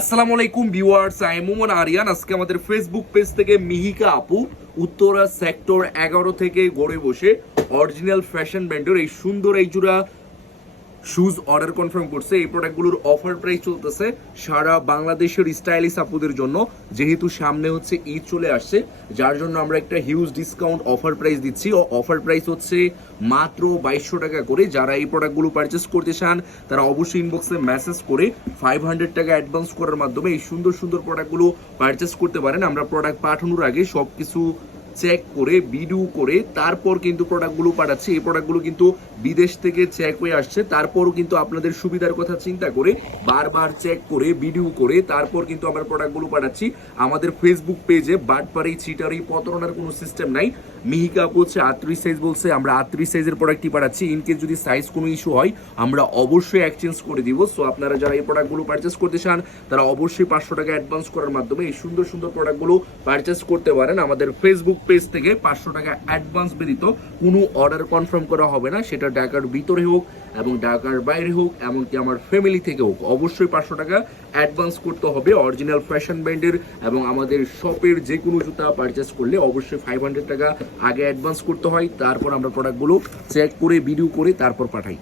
আসসালামু আলাইকুম ভিউয়ার্স, আমি মোমন আরিয়ান। আজকে আমাদের ফেসবুক পেজ থেকে মিহিকা আপু উত্তরা সেক্টর 11 থেকে গড়ে বসে অরিজিনাল ফ্যাশন ব্র্যান্ডের এই সুন্দর এই জোড়া শুজ অর্ডার কনফার্ম করছে। এই প্রোডাক্টগুলোর অফার প্রাইস চলতেছে সারা বাংলাদেশের স্টাইলিশ আপুদের জন্য, যেহেতু সামনে হচ্ছে ঈদ চলে আসছে, যার জন্য আমরা একটা হিউজ ডিসকাউন্ট অফার প্রাইস দিচ্ছি। অফার প্রাইস হচ্ছে মাত্র 2200 টাকা করে। যারা এই প্রোডাক্টগুলো পারচেস করতে চান তারা অবশ্যই ইনবক্সে মেসেজ করে 500 টাকা অ্যাডভান্স করার মাধ্যমে এই সুন্দর সুন্দর প্রোডাক্টগুলো পারচেস করতে পারেন। আমরা প্রোডাক্ট পাঠানোর আগে সব কিছু চেক করে ভিডিও করে তারপর কিন্তু প্রোডাক্টগুলো পাঠাচ্ছি। এই প্রোডাক্টগুলো কিন্তু বিদেশ থেকে চেক হয়ে আসছে, তারপরও কিন্তু আপনাদের সুবিধার কথা চিন্তা করে বারবার চেক করে ভিডিও করে তারপর কিন্তু আমরা প্রোডাক্টগুলো পাঠাচ্ছি। আমাদের ফেসবুক পেজে বাটপারি চিটারি প্রতারণার কোনো সিস্টেম নাই। মিহিকা আপু হচ্ছে 38 সাইজ বলছে, আমরা 38 সাইজের প্রোডাক্টই পাঠাচ্ছি। ইনকেস যদি সাইজ কোনো ইস্যু হয় আমরা অবশ্যই এক্সচেঞ্জ করে দিব। সো আপনারা যারা এই প্রোডাক্টগুলো পারচেস করতে চান তারা অবশ্যই 500 টাকা অ্যাডভান্স করার মাধ্যমে এই সুন্দর সুন্দর প্রোডাক্টগুলো পারচেস করতে পারেন। আমাদের ফেসবুক পেজ থেকে 500 টাকা অ্যাডভান্স ব্যতীত কোনো অর্ডার কনফার্ম করা হবে না, সেটা ঢাকার ভিতরে হোক এবং ঢাকার বাইরে হোক, এমনকি আমার ফ্যামিলি থেকে হোক। অবশ্যই 500 টাকা অ্যাডভান্স করতে হবে অরিজিনাল ফ্যাশন ব্র্যান্ডের, এবং আমাদের শপের যে কোনো জুতা পারচেস করলে অবশ্যই 500 টাকা আগে অ্যাডভান্স করতে হয়। তারপর আমরা প্রোডাক্টগুলো চেক করে ভিডিও করে তারপর পাঠাই।